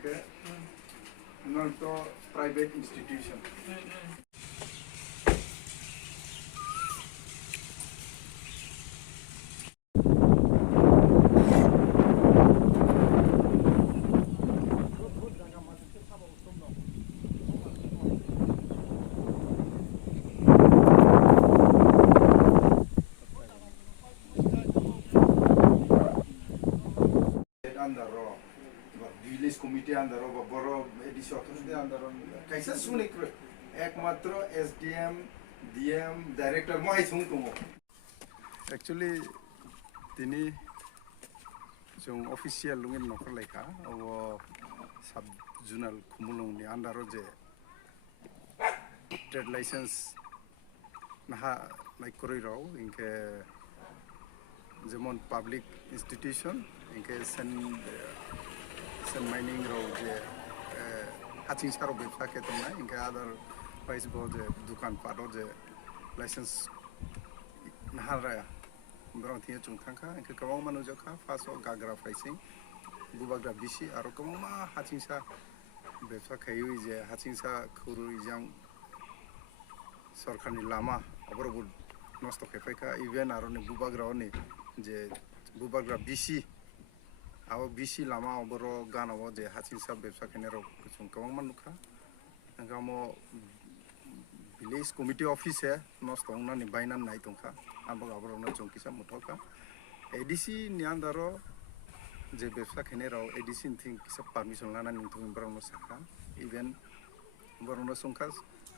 angke non to private institution. Andaro, village committee andaro, boro edisi authority andaro. Kaisa sune kre? Ekmatro SDM, DM, director mohai sung tumo. Actually, tini jong official lungin nokor leka, o sub junal kumulung ni andaro je trade license naha like koroi rao inke যেমন public institution ইনকে সেন মাইনিং রো যে হাচিং সারো ব্যবসা কে তোমরা ইনকে আদার প্রাইস বো যে দোকান পাটো যে লাইসেন্স নাহারায়া বরং থিয়ে চুং থাকা ইনকে কমাও মানু জখা ফাসো গাগরা ফাইসিং বুবাগ্রা বিসি আর কমাও মা হাচিং সা ব্যবসা খাইউই যে হাচিং সা খুরুই জাং সরকারনি লামা অবরবুদ নষ্ট খেফাইকা ইভেন আর নি বুবাগ্রা নি যে বুবাগ্রা বিসি আও বিসি লামা অবর গানাও যে হাচিং সা ব্যবসা কেনের কিছু কমাং মানুখা গামো ভিলেজ কমিটি অফিসে নষ্ট হংনানি বাইনান নাই তংখা আবো আবরনো চংকিসা মুঠকা এডিসি নিয়ান্দারো যে ব্যবসা কেনেরাও এডিসি থিং কিসা পারমিশন লানা নিথুম বরনো সাকা ইভেন বরনো সংখা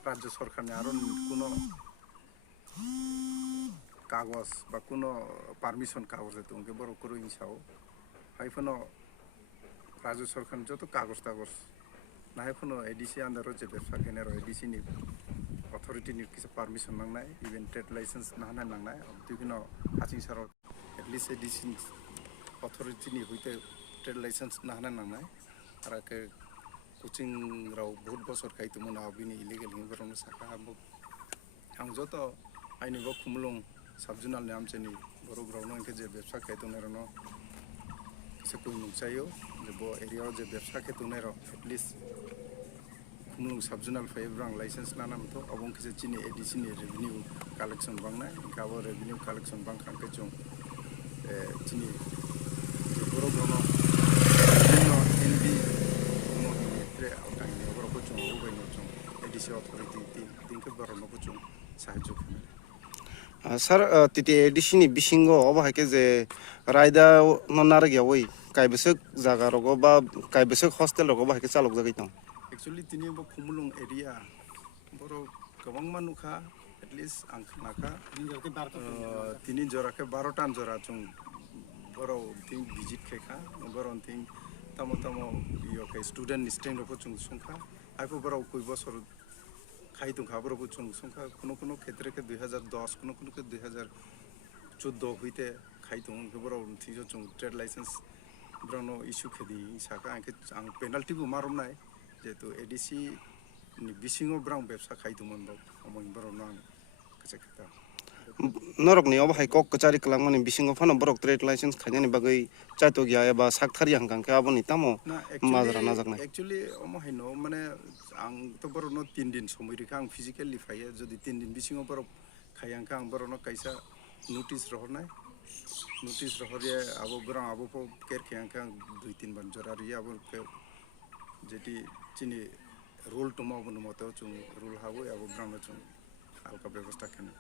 রাজ্য সরকারনে আরো কোনো কাগজ বা কোনো পারমিশন কাগজ তো উনকে বড় করে ইনসাও হাইফোনো রাজ্য সরকার যত কাগজ টাগজ না হাইফোনো এডিসি আন্ডারও যে ব্যবসা কেনার এডিসি নি অথরিটিনি কিছু পারমিশন নাংনাই ইভেন ট্রেড লাইসেন্স নাহানাই নাংনাই বিভিন্ন হাচিং সারও এটলিস্ট এডিসি অথরিটিনি হইতে ট্রেড লাইসেন্স নাহানাই নাংনাই আর কে কোচিং রাও বহুত বছর খাইতো মনে আবিনি ইলিগেল হিংবরনো সাকা হাবো আং যত আইনি বো খুমলুং সাবজুনাল নে আমচেনি বড় গ্রাউন্ড ইনকে যে ব্যবসা খাইতো নেরনো সে কই মুচাইও যে বো এরিয়া যে ব্যবসা খাইতো নের এটলিস্ট খুমলুং সাবজুনাল ফাইব্রাং লাইসেন্স নানাম তো অবং কিছু চিনি এডিসি নি রেভিনিউ কালেকশন বাংনাই গাবো রেভিনিউ কালেকশন বাং খানকে চং চিনি বড় গ্রাউন্ড বিভিন্ন এনবি কোনো হিনেত্রে আউটাইনি বড় কোচং ওবাইনো চং এডিসি অথরিটি তিনকে বড়নো কোচং সাহায্য খানে স্যার তিতি এডিসিনি বিসিঙ্গ অবহাইকে যে রায়দা ননার গিয়াওই কাইবেসক জায়গা রগো বা কাইবেসক হস্টেল রগো বাহাইকে চালক জাগাই দं एक्चुअली तिनी बो खुमलुं एरिया बरो गोबां मानुखा एटलिस्ट आं खोनाखा तिनि जराके 12 टान जरा जों बरो थिं भिजिट खेखा बरो थिं तामो तामो योके स्टूडेंट स्टैंड रखो जों संखा आइफो बरो कोई बसर खाइ दं खाबरो जों संखा कोनो क्षेत्र के 2010 कोनो के 2014 हइते खाइ दं बरो थिं जों ट्रेड लाइसेंस ब्रनो इशू खेदि साका आं पेनाल्टी बो मारमनाय जेतु एडिसि नि बिसिङाव ब्रां व्यवसा खाइदोंमोन बो अमन बरनो आं कसे खोथा नरकनि अबहाय कक कचारि कलांमानि बिसिङाव फानो बरक ट्रेड लाइसेंस खायनानि बागै चाइतो गिया एबा साकथारि हांखांखे आबनि तामो माजरा नाजागनाय एक्चुअली अमहायनो माने आं तो बरनो 3 दिन समयरिखा आं फिजिकली फायो जदि 3 दिन बिसिङाव बरक खायांखा आं बरनो कायसा नोटिस रहरनाय नोटिस रहरिया आबो ब्रां आबो केरखे आंखा 2-3 बार जरारि आबो जेटी चिनी रूल टुमा बनो मते चुं रूल हाबो आबो ब्रांनो चुं आलका व्यवस्था केने